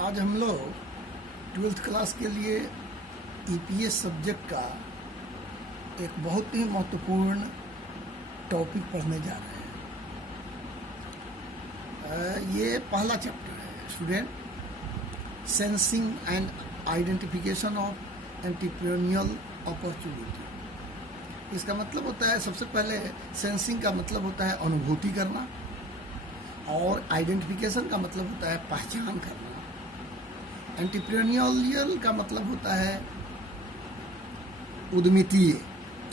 आज हम लोग ट्वेल्थ क्लास के लिए ईपीएस सब्जेक्ट का एक बहुत ही महत्वपूर्ण टॉपिक पढ़ने जा रहे हैं। ये पहला चैप्टर है student, sensing and identification of entrepreneurial opportunity. इसका मतलब होता है, सबसे पहले सेंसिंग का मतलब होता है अनुभूति करना, और आइडेंटिफिकेशन का मतलब होता है पहचान करना। एंटरप्रेन्योरियल का मतलब होता है उद्यमितीय,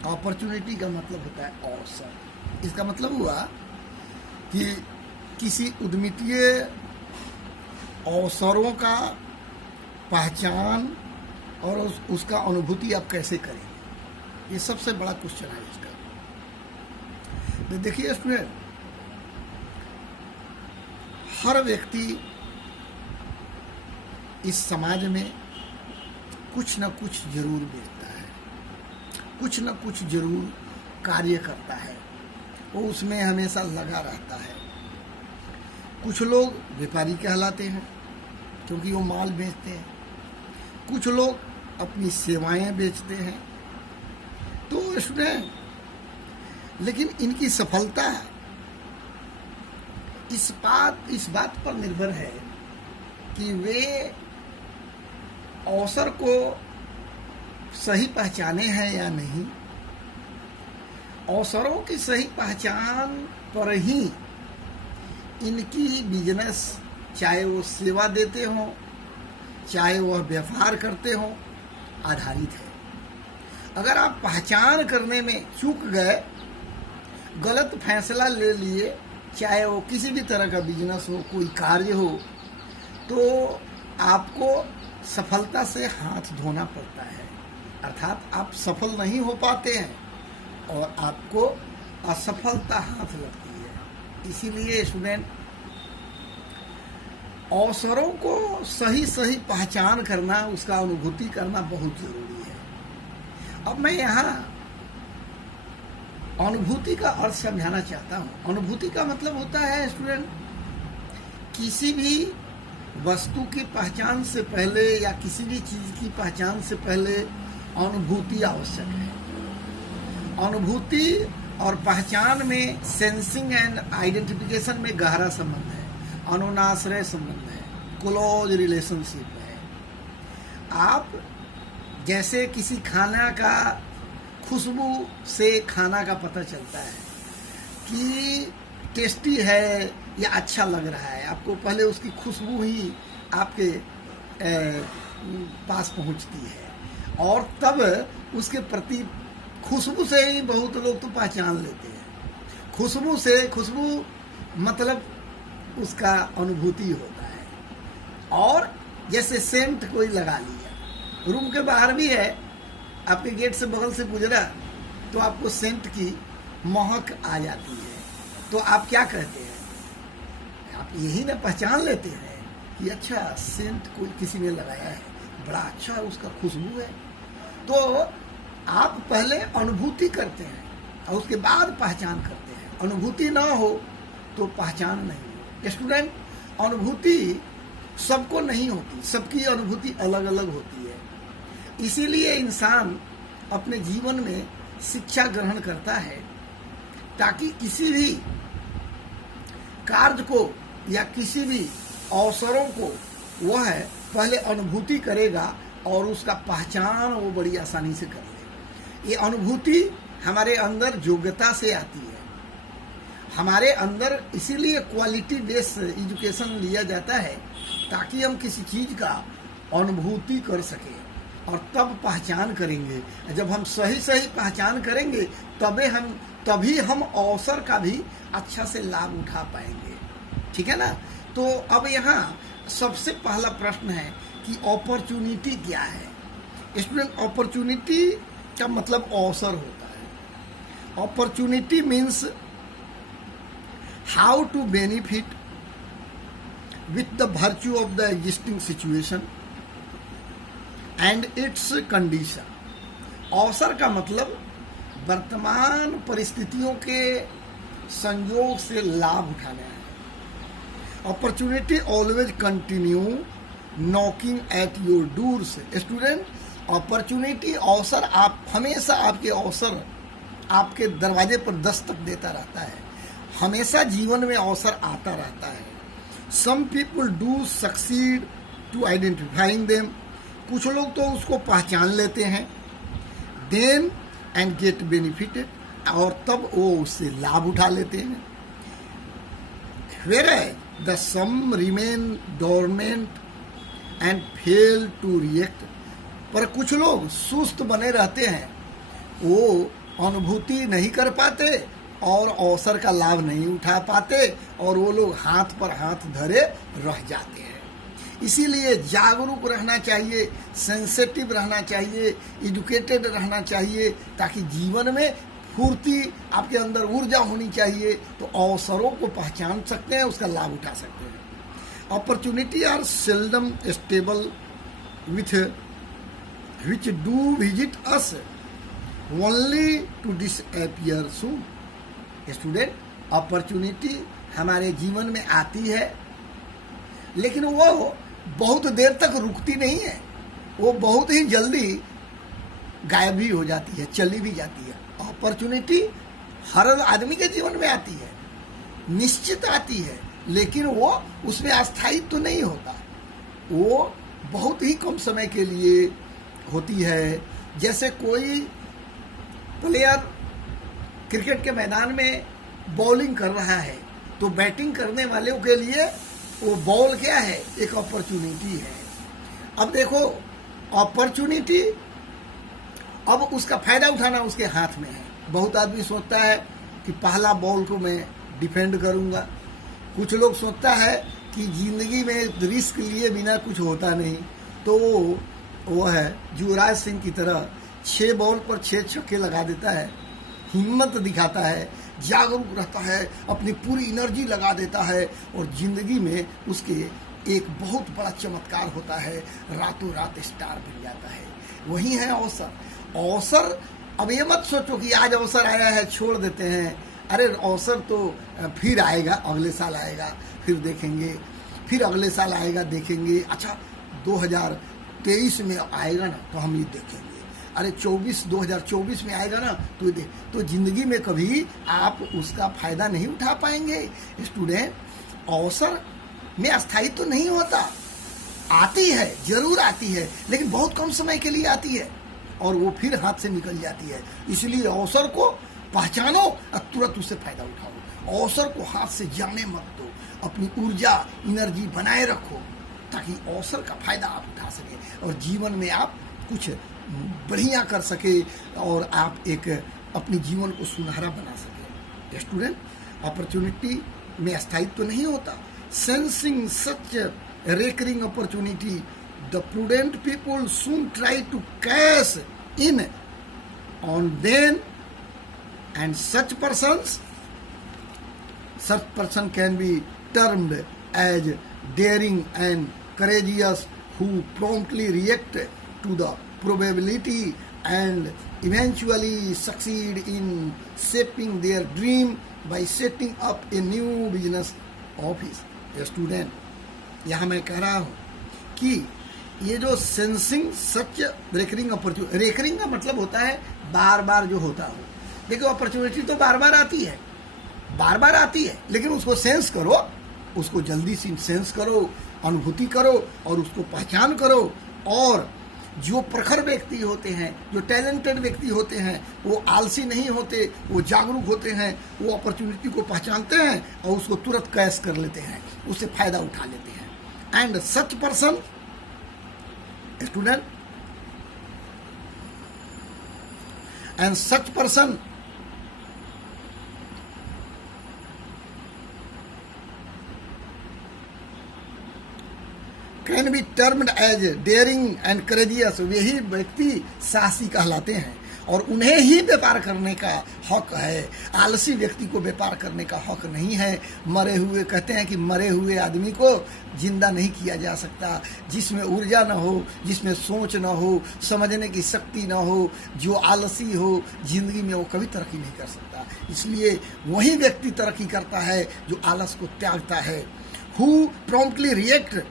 अपॉर्चुनिटी का मतलब होता है अवसर। इसका मतलब हुआ कि किसी उद्यमितीय अवसरों का पहचान और उसका अनुभूति आप कैसे करेंगे, ये सबसे बड़ा क्वेश्चन है इसका। तो देखिए स्टूडेंट, हर व्यक्ति इस समाज में कुछ न कुछ जरूर बेचता है, कुछ न कुछ जरूर कार्य करता है, वो उसमें हमेशा लगा रहता है। कुछ लोग व्यापारी कहलाते हैं क्योंकि वो माल बेचते हैं, कुछ लोग अपनी सेवाएं बेचते हैं। तो इसमें लेकिन इनकी सफलता इस बात पर निर्भर है कि वे अवसर को सही पहचाने हैं या नहीं। अवसरों की सही पहचान पर ही इनकी बिजनेस, चाहे वो सेवा देते हों, चाहे वह व्यापार करते हों, आधारित है। अगर आप पहचान करने में चूक गए, गलत फैसला ले लिए, चाहे वो किसी भी तरह का बिजनेस हो, कोई कार्य हो, तो आपको सफलता से हाथ धोना पड़ता है। अर्थात आप सफल नहीं हो पाते हैं और आपको असफलता हाथ लगती है। इसीलिए स्टूडेंट, अवसरों को सही पहचान करना, उसका अनुभूति करना बहुत जरूरी है। अब मैं यहाँ अनुभूति का अर्थ समझाना चाहता हूँ। अनुभूति का मतलब होता है स्टूडेंट, किसी भी वस्तु की पहचान से पहले या किसी भी चीज की पहचान से पहले अनुभूति आवश्यक है। अनुभूति और पहचान में सेंसिंग एंड आइडेंटिफिकेशन में गहरा संबंध है, अनुनाश्रय संबंध है, क्लोज रिलेशनशिप है। आप जैसे किसी खाना का खुशबू से खाना का पता चलता है कि टेस्टी है या अच्छा लग रहा है, आपको पहले उसकी खुशबू ही आपके पास पहुंचती है, और तब उसके प्रति खुशबू से ही बहुत लोग तो पहचान लेते हैं। खुशबू मतलब उसका अनुभूति होता है। और जैसे सेंट कोई लगा लिया, रूम के बाहर भी है, आपके गेट से बगल से गुजरा तो आपको सेंट की महक आ जाती है, तो आप क्या कहते हैं? आप यही ना पहचान लेते हैं कि अच्छा, सेंट कोई किसी ने लगाया है, बड़ा अच्छा उसका खुशबू है। तो आप पहले अनुभूति करते हैं और उसके बाद पहचान करते हैं। अनुभूति ना हो तो पहचान नहीं हो। स्टूडेंट, अनुभूति सबको नहीं होती, सबकी अनुभूति अलग अलग होती है। इसीलिए इंसान अपने जीवन में शिक्षा ग्रहण करता है, ताकि किसी भी कार्य को या किसी भी अवसरों को वह पहले अनुभूति करेगा और उसका पहचान वो बड़ी आसानी से कर ले। ये अनुभूति हमारे अंदर योग्यता से आती है, हमारे अंदर। इसीलिए क्वालिटी बेस्ड एजुकेशन लिया जाता है, ताकि हम किसी चीज का अनुभूति कर सकें और तब पहचान करेंगे। जब हम सही पहचान करेंगे, तभी हम अवसर का भी अच्छा से लाभ उठा पाएंगे। ठीक है ना? तो अब यहाँ सबसे पहला प्रश्न है कि अपॉर्चुनिटी क्या है। स्टूडेंट, अपॉर्चुनिटी का मतलब अवसर होता है। Opportunity means how to benefit with the virtue of the existing situation and its condition. अवसर का मतलब वर्तमान परिस्थितियों के संयोग से लाभ उठाना है। Opportunity always continue knocking at your doors. Student, opportunity, अवसर, आप हमेशा आपके अवसर आपके दरवाजे पर दस्तक देता रहता है। हमेशा जीवन में अवसर आता रहता है। Some people do succeed to identifying them. कुछ लोग तो उसको पहचान लेते हैं, देन एंड गेट बेनिफिटेड, और तब वो उससे लाभ उठा लेते हैं। whereas the some remain dormant and fail to react। पर कुछ लोग सुस्त बने रहते हैं, वो अनुभूति नहीं कर पाते और अवसर का लाभ नहीं उठा पाते, और वो लोग हाथ पर हाथ धरे रह जाते हैं। इसीलिए जागरूक रहना चाहिए, सेंसिटिव रहना चाहिए, एजुकेटेड रहना चाहिए, ताकि जीवन में फुर्ती, आपके अंदर ऊर्जा होनी चाहिए, तो अवसरों को पहचान सकते हैं, उसका लाभ उठा सकते हैं। Opportunity are seldom stable with which do visit us only to disappear soon. Student, opportunity हमारे जीवन में आती है, लेकिन वो बहुत देर तक रुकती नहीं है, वो बहुत ही जल्दी गायब भी हो जाती है, चली भी जाती है। अपॉर्चुनिटी हर आदमी के जीवन में आती है, निश्चित आती है, लेकिन वो उसमें अस्थायित्व तो नहीं होता, वो बहुत ही कम समय के लिए होती है। जैसे कोई प्लेयर क्रिकेट के मैदान में बॉलिंग कर रहा है, तो बैटिंग करने वालों के लिए वो बॉल क्या है, एक अपॉर्चुनिटी है। अब देखो, अपॉर्चुनिटी, अब उसका फायदा उठाना उसके हाथ में है। बहुत आदमी सोचता है कि पहला बॉल को मैं डिफेंड करूंगा। कुछ लोग सोचता है कि जिंदगी में रिस्क लिए बिना कुछ होता नहीं, तो वो है युवराज सिंह की तरह 6 बॉल पर 6 छक्के लगा देता है, हिम्मत दिखाता है, जागरूक रहता है, अपनी पूरी एनर्जी लगा देता है, और जिंदगी में उसके एक बहुत बड़ा चमत्कार होता है, रातों रात स्टार बन जाता है। वही है अवसर। अवसर, अब ये मत सोचो कि आज अवसर आया है छोड़ देते हैं। अरे अवसर तो फिर आएगा, अगले साल आएगा, फिर देखेंगे, फिर अगले साल आएगा, देखेंगे। अच्छा 2023 में आएगा ना, तो हम ये देखेंगे। अरे 2024 में आएगा ना, तो जिंदगी में कभी आप उसका फायदा नहीं उठा पाएंगे। स्टूडेंट, अवसर में अस्थायी तो नहीं होता, आती है, जरूर आती है, लेकिन बहुत कम समय के लिए आती है, और वो फिर हाथ से निकल जाती है। इसलिए अवसर को पहचानो और तुरंत उससे फायदा उठाओ। अवसर को हाथ से जाने मत दो, अपनी ऊर्जा, एनर्जी बनाए रखो, ताकि अवसर का फायदा आप उठा सके और जीवन में आप कुछ बढ़िया कर सके, और आप एक अपने जीवन को सुनहरा बना सके। स्टूडेंट, अपॉर्चुनिटी में अस्थायित्व तो नहीं होता। Sensing such recurring opportunity, the prudent people soon try to cash in on them, and such person can be termed as daring and courageous, who promptly react to the probability and eventually succeed in shaping their dream by setting up a new business office। Student, यहाँ मैं कह रहा हूँ कि ये जो sensing सच recurring opportunity, recurring का मतलब होता है बार बार जो होता हो। देखो, अपॉर्चुनिटी तो बार बार आती है, बार बार आती है, लेकिन उसको सेंस करो, उसको जल्दी से सेंस करो, अनुभूति करो, और उसको पहचान करो। और जो प्रखर व्यक्ति होते हैं, जो टैलेंटेड व्यक्ति होते हैं, वो आलसी नहीं होते, वो जागरूक होते हैं, वो अपॉर्चुनिटी को पहचानते हैं और उसको तुरंत कैश कर लेते हैं, उससे फायदा उठा लेते हैं। And such person, student, and such person can be termed as daring and courageous. यही व्यक्ति साहसी कहलाते हैं, और उन्हें ही व्यापार करने का हक है। आलसी व्यक्ति को व्यापार करने का हक नहीं है। मरे हुए, कहते हैं कि मरे हुए आदमी को जिंदा नहीं किया जा सकता। जिसमें ऊर्जा न हो, जिसमें सोच न हो, समझने की शक्ति न हो, जो आलसी हो, जिंदगी में वो कभी तरक्की नहीं कर सकता। इसलिए वही व्यक्ति तरक्की करता है जो आलस को त्यागता है। Who promptly react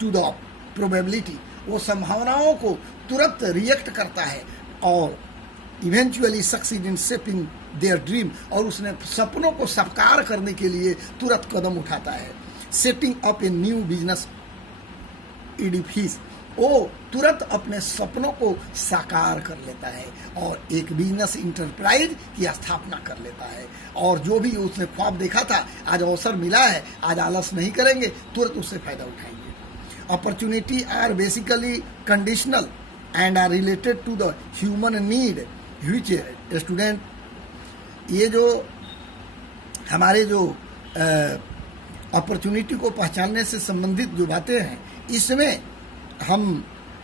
to the probability, वो संभावनाओं को तुरंत रिएक्ट करता है और eventually succeed in shaping their dream, और उसने सपनों को साकार करने के लिए तुरंत कदम उठाता है। Setting up a new business Edifice, वो तुरंत अपने सपनों को साकार कर लेता है और एक बिजनेस इंटरप्राइज की स्थापना कर लेता है। और जो भी उसने ख्वाब देखा था, आज अवसर मिला है, आज आलस नहीं करेंगे, तुरंत उससे फायदा उठाएंगे। Opportunity are basically conditional and are related to the human need which student, ये जो हमारे जो अपॉर्चुनिटी को पहचानने से संबंधित जो बातें हैं, इसमें हम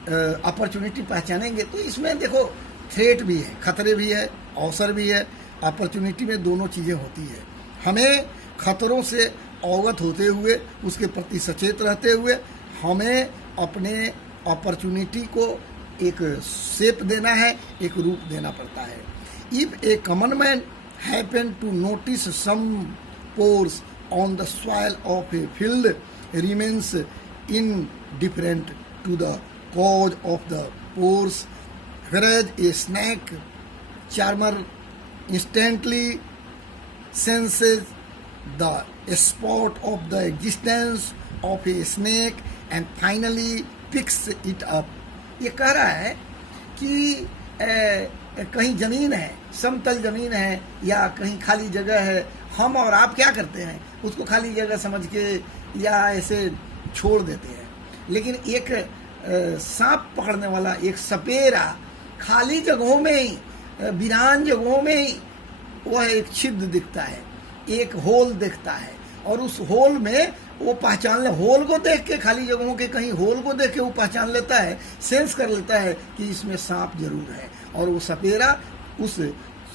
अपॉर्चुनिटी पहचानेंगे तो इसमें देखो थ्रेट भी है, खतरे भी है, अवसर भी है। अपॉर्चुनिटी में दोनों चीज़ें होती है। हमें खतरों से अवगत होते हुए, उसके प्रति सचेत रहते हुए, हमें अपने अपॉर्चुनिटी को एक शेप देना है, एक रूप देना पड़ता है। If a common man happen to notice some pores on the soil of a field remains indifferent to the cause of the pores, whereas a snake charmer instantly senses the spot of the existence of a snake and finally picks it up। ये कह रहा है कि कहीं ज़मीन है, समतल ज़मीन है या कहीं खाली जगह है, हम और आप क्या करते हैं, उसको खाली जगह समझ के या ऐसे छोड़ देते हैं। लेकिन एक सांप पकड़ने वाला, एक सपेरा खाली जगहों में ही, वीरान जगहों में ही वह एक छिद्र दिखता है, एक होल दिखता है, और उस होल में वो पहचान ले, होल को देख के, खाली जगहों के कहीं होल को देख के वो पहचान लेता है, सेंस कर लेता है कि इसमें सांप जरूर है, और वो सपेरा उस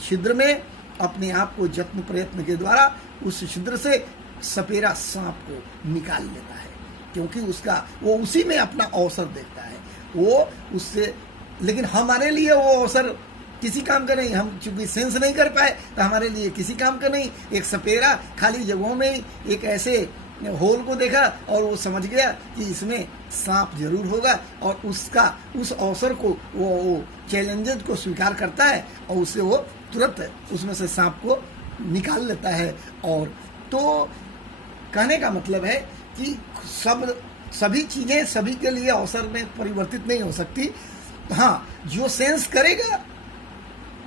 छिद्र में अपने आप को यत्न प्रयत्न के द्वारा उस छिद्र से सपेरा सांप को निकाल लेता है, क्योंकि उसका वो उसी में अपना अवसर देखता है वो उससे। लेकिन हमारे लिए वो अवसर किसी काम का नहीं, हम चूंकि सेंस नहीं कर पाए तो हमारे लिए किसी काम का नहीं। एक सपेरा खाली जगहों में ही एक ऐसे होल को देखा और वो समझ गया कि इसमें सांप जरूर होगा, और उसका उस अवसर को वो चैलेंजेस को स्वीकार करता है और उससे वो तुरंत उसमें से सांप को निकाल लेता है। और तो कहने का मतलब है कि सभी चीज़ें सभी के लिए अवसर में परिवर्तित नहीं हो सकती। हाँ, जो सेंस करेगा,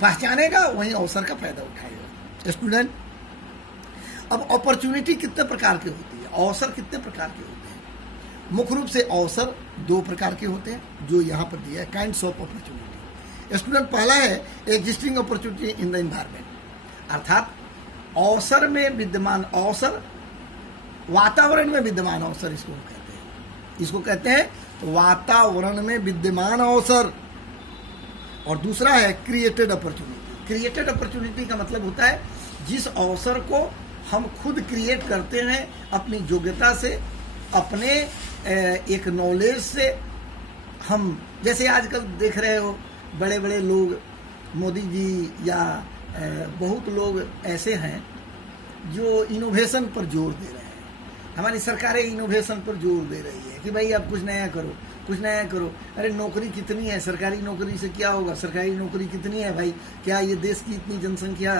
पहचानेगा, वही अवसर का फायदा उठाएगा। स्टूडेंट, अब अपॉर्चुनिटी कितने प्रकार की होती है, अवसर कितने प्रकार के होते हैं? मुख्य रूप से अवसर दो प्रकार के होते हैं, जो यहाँ पर दिया है, काइंड्स ऑफ अपॉर्चुनिटी। स्टूडेंट, पहला है existing opportunity in the environment, अर्थात अवसर में विद्यमान अवसर, वातावरण में विद्यमान अवसर इसको कहते हैं। इसको कहते हैं वातावरण में विद्यमान अवसर। और दूसरा है क्रिएटेड अपॉर्चुनिटी। क्रिएटेड अपॉर्चुनिटी का मतलब होता है जिस अवसर को हम खुद क्रिएट करते हैं अपनी योग्यता से, अपने एक नॉलेज से। हम जैसे आजकल देख रहे हो, बड़े बड़े लोग, मोदी जी या बहुत लोग ऐसे हैं जो इनोवेशन पर जोर दे रहे हैं। हमारी सरकारें इनोवेशन पर जोर दे रही है कि भाई आप कुछ नया करो, कुछ नया करो। अरे नौकरी कितनी है, सरकारी नौकरी से क्या होगा, सरकारी नौकरी कितनी है भाई, क्या ये देश की इतनी जनसंख्या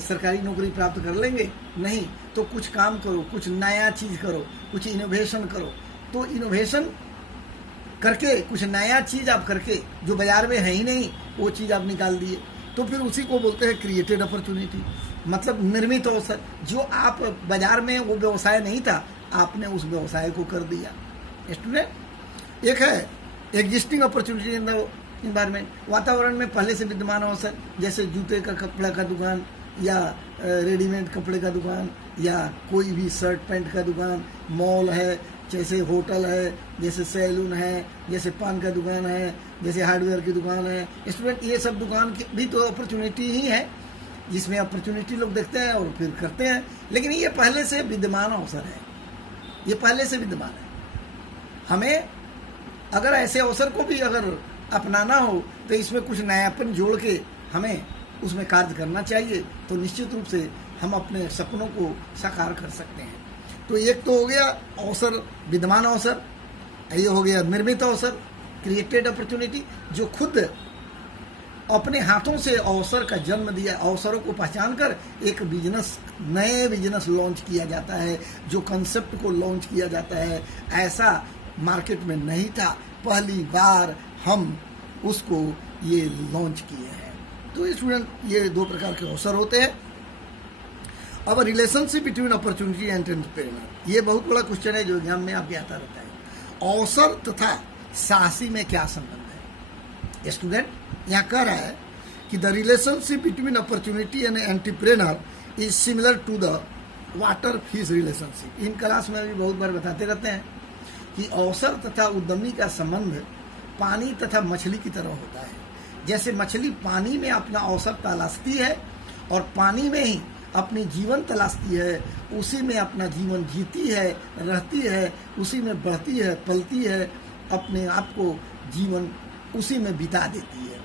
सरकारी नौकरी प्राप्त कर लेंगे? नहीं। तो कुछ काम करो, कुछ नया चीज़ करो, कुछ इनोवेशन करो। तो इनोवेशन करके, कुछ नया चीज़ आप करके, जो बाजार में है ही नहीं वो चीज़ आप निकाल दिए, तो फिर उसी को बोलते हैं क्रिएटेड अपॉर्चुनिटी, मतलब निर्मित अवसर। जो आप बाजार में वो व्यवसाय नहीं था, आपने उस व्यवसाय को कर दिया। स्टूडेंट, एक है existing opportunity in the environment, वातावरण में पहले से विद्यमान अवसर, जैसे जूते का, कपड़ा का दुकान, या रेडीमेड कपड़े का दुकान, या कोई भी शर्ट पैंट का दुकान, मॉल है, जैसे होटल है, जैसे सैलून है, जैसे पान का दुकान है, जैसे हार्डवेयर की दुकान है। स्टूडेंट, ये सब दुकान की भी तो अपॉर्चुनिटी ही है, जिसमें अपॉर्चुनिटी लोग देखते हैं और फिर करते हैं। लेकिन ये पहले से विद्यमान अवसर है, ये पहले से विद्यमान है। हमें अगर ऐसे अवसर को भी अगर अपनाना हो तो इसमें कुछ नयापन जोड़ के हमें उसमें कार्य करना चाहिए, तो निश्चित रूप से हम अपने सपनों को साकार कर सकते हैं। तो एक तो हो गया अवसर, विद्यमान अवसर, ये हो गया निर्मित अवसर, क्रिएटेड अपॉर्चुनिटी, जो खुद अपने हाथों से अवसर का जन्म दिया, अवसरों को पहचान कर एक बिजनेस, नए बिजनेस लॉन्च किया जाता है, जो कंसेप्ट को लॉन्च किया जाता है, ऐसा मार्केट में नहीं था, पहली बार हम उसको ये लॉन्च किए हैं। तो स्टूडेंट, ये दो प्रकार के अवसर होते हैं। अब relationship between opportunity and entrepreneur, ये बहुत बड़ा क्वेश्चन है जो एग्जाम में आपके आता रहता है। अवसर तथा साहसी में क्या संबंध है? स्टूडेंट यहाँ कह रहा है कि the relationship between opportunity and entrepreneur is similar to the water fish relationship. इन क्लास में भी बहुत बार बताते रहते हैं कि अवसर तथा उद्यमी का संबंध पानी तथा मछली की तरह होता है। जैसे मछली पानी में अपना अवसर तलाशती है और पानी में ही अपनी जीवन तलाशती है, उसी में अपना जीवन जीती है, रहती है, उसी में बढ़ती है, पलती है, अपने आप को जीवन उसी में बिता देती है।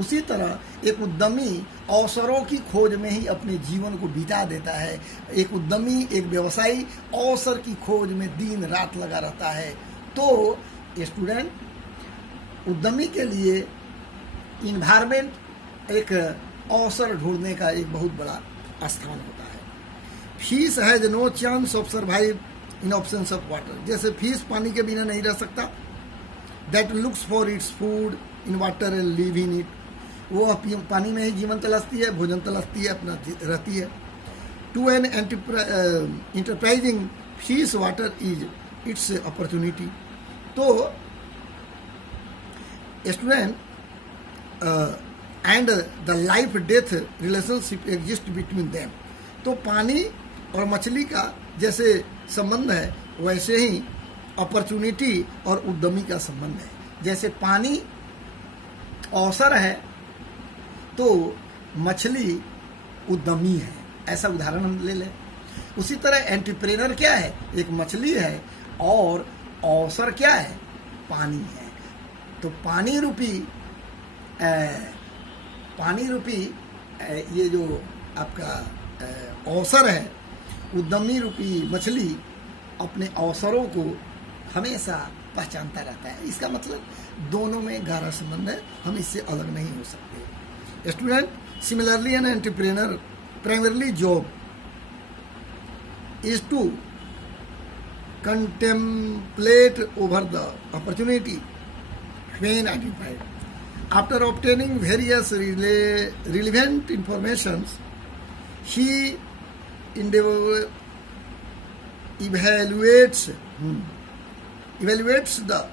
उसी तरह एक उद्यमी अवसरों की खोज में ही अपने जीवन को बिता देता है। एक उद्यमी, एक व्यवसायी अवसर की खोज में दिन रात लगा रहता है। तो स्टूडेंट, उद्यमी के लिए इन्वायरमेंट एक अवसर ढूंढने का एक बहुत बड़ा स्थान होता है। Fish has no chance of survive in absence of water. जैसे फिश पानी के बिना नहीं रह सकता, that looks for its food in water and live in it. वो पानी में ही जीवन तलाशती है, भोजन तलाशती है, अपना रहती है। To an enterprising fish water is its opportunity. तो student, and the life death relationship exist between them. तो पानी और मछली का जैसे संबंध है, वैसे ही अपॉर्चुनिटी और उद्यमी का संबंध है। जैसे पानी अवसर है तो मछली उद्यमी है, ऐसा उदाहरण हम ले लें। उसी तरह एंटरप्रेन्योर क्या है? एक मछली है और अवसर क्या है? पानी है। तो पानी रूपी ये जो आपका अवसर है, उद्यमी रूपी मछली अपने अवसरों को हमेशा पहचानता रहता है। इसका मतलब दोनों में गहरा संबंध है, हम इससे अलग नहीं हो सकते। Student, similarly an entrepreneur primarily job is to contemplate over the opportunity when identified. After obtaining various relevant informations, he evaluates the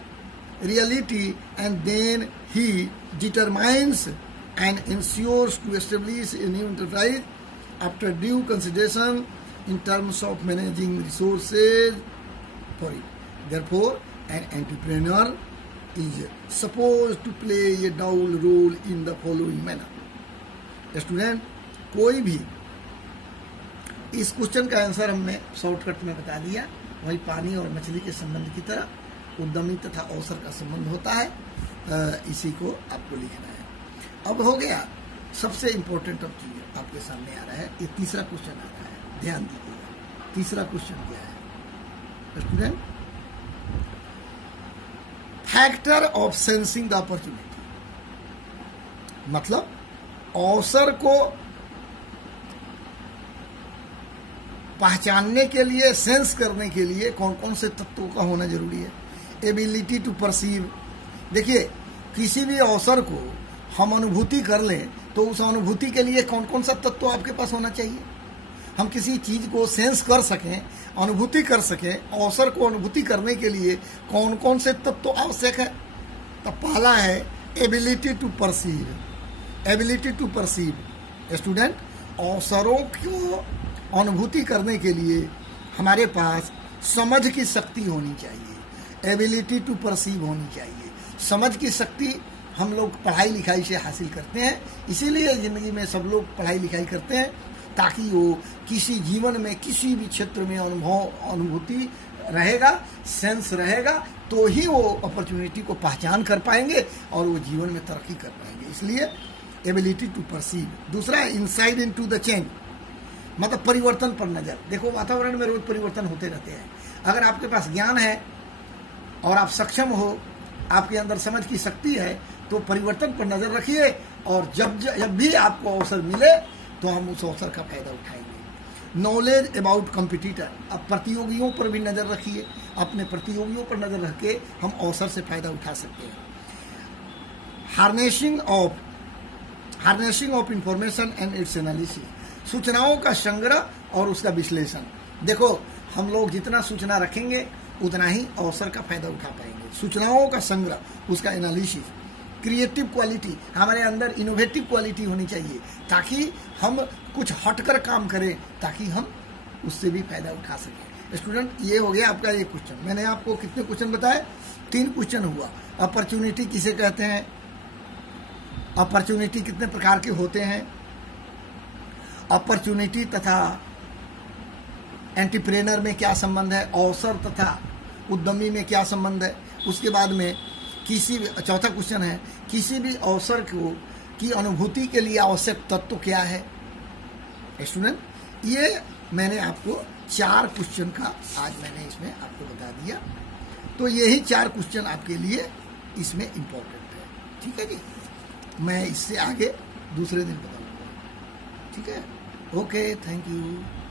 reality, and then he determines and ensures to establish a new enterprise after due consideration in terms of managing resources for it. Therefore, an entrepreneur is supposed to play a dual role in the following manner. Student, कोई भी, इस question का answer हमने shortcut में बता दिया। वही पानी और मछली के संबंध की तरह उद्यमी तथा अवसर का संबंध होता है। इसी को आपको लिखना है। अब हो गया सबसे इम्पोर्टेंट अब चीज आपके सामने आ रहा है, ये तीसरा क्वेश्चन आ रहा है, ध्यान दीजिएगा। तीसरा क्वेश्चन क्या है student? Factor of sensing the opportunity, मतलब अवसर को पहचानने के लिए, सेंस करने के लिए कौन कौन से तत्वों का होना जरूरी है। एबिलिटी टू परसीव, देखिए किसी भी अवसर को हम अनुभूति कर लें तो उस अनुभूति के लिए कौन कौन सा तत्व आपके पास होना चाहिए। हम किसी चीज को सेंस कर सकें, अनुभूति कर सकें, अवसर को अनुभूति करने के लिए कौन कौन से तत्व आवश्यक है। तो पहला है ability to perceive. Ability to perceive student, अवसरों को अनुभूति करने के लिए हमारे पास समझ की शक्ति होनी चाहिए, एबिलिटी टू परसीव होनी चाहिए। समझ की शक्ति हम लोग पढ़ाई लिखाई से हासिल करते हैं, इसीलिए ज़िंदगी में सब लोग पढ़ाई लिखाई करते हैं, ताकि वो किसी जीवन में किसी भी क्षेत्र में अनुभूति रहेगा, सेंस रहेगा, तो ही वो अपॉर्चुनिटी को पहचान कर पाएंगे और वो जीवन में तरक्की कर पाएंगे। इसलिए एबिलिटी टू परसीव। दूसरा है इंसाइट इनटू द चेंज, मतलब परिवर्तन पर नज़र। देखो वातावरण में रोज परिवर्तन होते रहते हैं। अगर आपके पास ज्ञान है और आप सक्षम हो, आपके अंदर समझ की शक्ति है, तो परिवर्तन पर नजर रखिए और जब भी आपको अवसर मिले तो हम उस अवसर का फायदा उठाएंगे। नॉलेज अबाउट कॉम्पिटिटर, अब प्रतियोगियों पर भी नजर रखिए, अपने प्रतियोगियों पर नजर रख के हम अवसर से फायदा उठा सकते हैं। Harnessing of information and it's analysis, सूचनाओं का संग्रह और उसका विश्लेषण। देखो, हम लोग जितना सूचना रखेंगे उतना ही अवसर का फायदा उठा पाएंगे। सूचनाओं का संग्रह, उसका एनालिसिस। क्रिएटिव क्वालिटी, हमारे अंदर इनोवेटिव क्वालिटी होनी चाहिए ताकि हम कुछ हटकर काम करें, ताकि हम उससे भी फायदा उठा सकें। स्टूडेंट, ये हो गया आपका ये क्वेश्चन। मैंने आपको कितने क्वेश्चन बताए? 3 क्वेश्चन हुआ। अपॉर्चुनिटी किसे कहते हैं, अपॉर्चुनिटी कितने प्रकार के होते हैं, अपॉर्चुनिटी तथा एंटरप्रेन्योर में क्या संबंध है, अवसर तथा उद्यमी में क्या संबंध है। उसके बाद में चौथा क्वेश्चन है, किसी भी अवसर की अनुभूति के लिए आवश्यक तत्व क्या है। स्टूडेंट, ये मैंने आपको 4 क्वेश्चन का आज मैंने इसमें आपको बता दिया। तो यही 4 क्वेश्चन आपके लिए इसमें इम्पोर्टेंट है। ठीक है जी, मैं इससे आगे दूसरे दिन बताऊंगा। ठीक है, ओके, थैंक यू।